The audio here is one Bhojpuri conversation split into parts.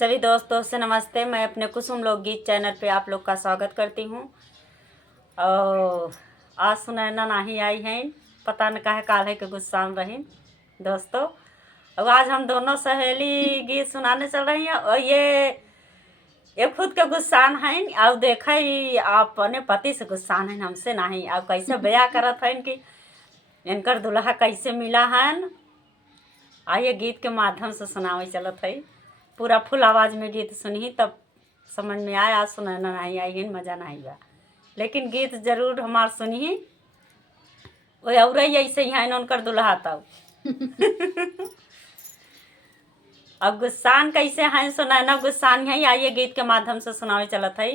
सभी दोस्तों से नमस्ते। मैं अपने कुसुम लोकगीत चैनल पे आप लोग का स्वागत करती हूँ। और आज सुनैना नहीं आई हैं, पता न काहे काल्हे के गुस्सान रही दोस्तों। अब आज हम दोनों सहेली गीत सुनाने चल रही हैं और ये खुद के गुस्सान हैं। अब देखा ही आप अपने पति से गुस्सान हैं, हमसे नहीं। अब कैसे बयां करत हैं कि इनकर दुल्हा कैसे मिला है। आइए गीत के माध्यम से सुनावे चलत है। पूरा फुल आवाज़ में गीत सुनी तब समझ में आया। आज सुनैना नहीं आई है, मज़ा नहीं बा, लेकिन गीत जरूर हमार सुनी। वो और ऐसे ही है उनकर दुल्हा तब अब गुस्सान कैसे हैं सुनैना गुस्सान है। आइए गीत के माध्यम से सुनावे चलत है।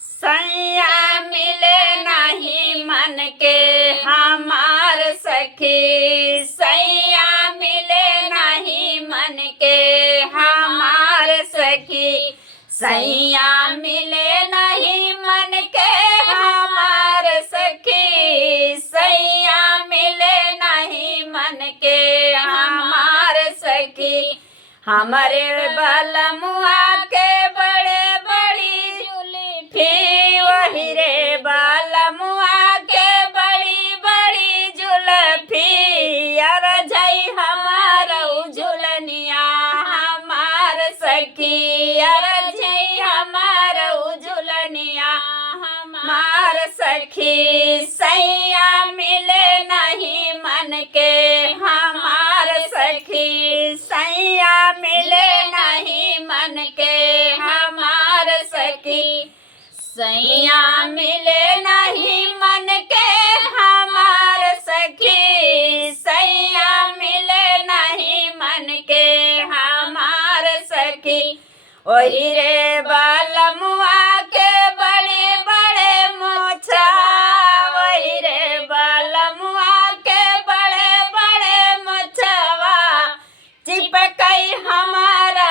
सैया मिले नहीं मन के हमार सखी, सैया मिले नहीं मन के हमार सखी, सैया मिले नहीं मन के हमार सखी, सैया मिले नहीं मन के हमार सखी। हमारे बलमुआ के बड़े बड़ी जुल्फी, वही रे बलमुआ के बड़ी बड़ी जुल्फी, यार जई हमार झुलनिया हमार सखी, यार जई हमार झुलनिया हमार सखी। सैया मिले नहीं मन के हमार सखी, सैया मिले नहीं मन के हमार सखी, सैया मिले नहीं मन के हमार सखी, सैया मिले नहीं मन के हमार सखी। वही रे बलमुआ के बड़े बड़े मोछा, वही रे बलमुआ के बड़े बड़े मोछवा, चिपकई हमारा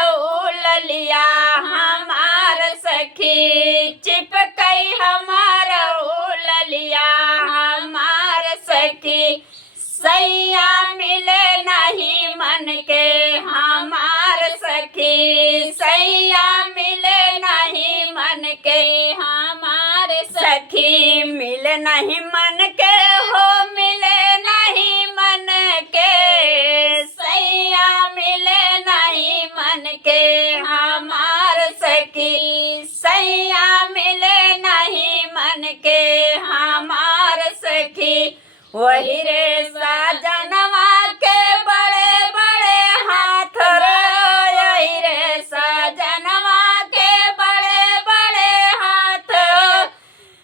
ललिया हमार सखी, चिपकई हमारा ललिया हमार सखी। सैया मिले नहीं मन के हमार सखी, सैया मिले नहीं मन के हमार सखी, मिले नहीं मन के हो, मिले नहीं मन के, सैया मिले नहीं मन के हमार सखी, सैया मिले नहीं मन के हमार सखी। वही रे साजनवा के बड़े बड़े हाथ रे, यही रे साजनवा के बड़े बड़े हाथ,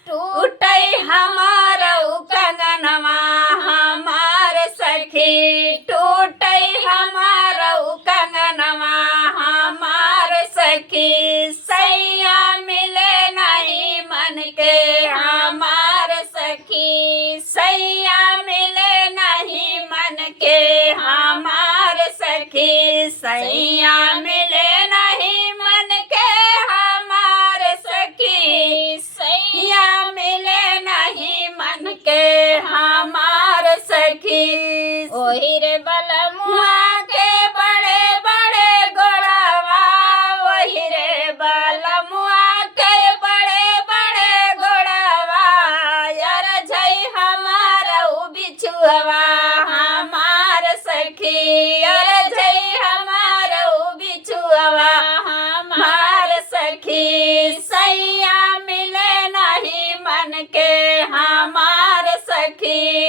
टूटई हमार कंगनवा हमार सखी, टूटई हमार कंगनवा हमार सखी। सैया मिले नहीं मन के हमार सखी, सैया मिले नहीं मन के हमार सखी, सैया मिले नहीं मन के हमार सखी, सैया मिले नहीं मन के हमार सखी। ओही रे बलमुआ के बड़े बड़े गोड़वा, वही रे बलमुआ के बड़े बड़े गोड़वा, यार जई हमार बिछुआ हमार सखी, यार जई हमार बिछुआ हमार सखी। सैया मिले नहीं मन के हमार सखी,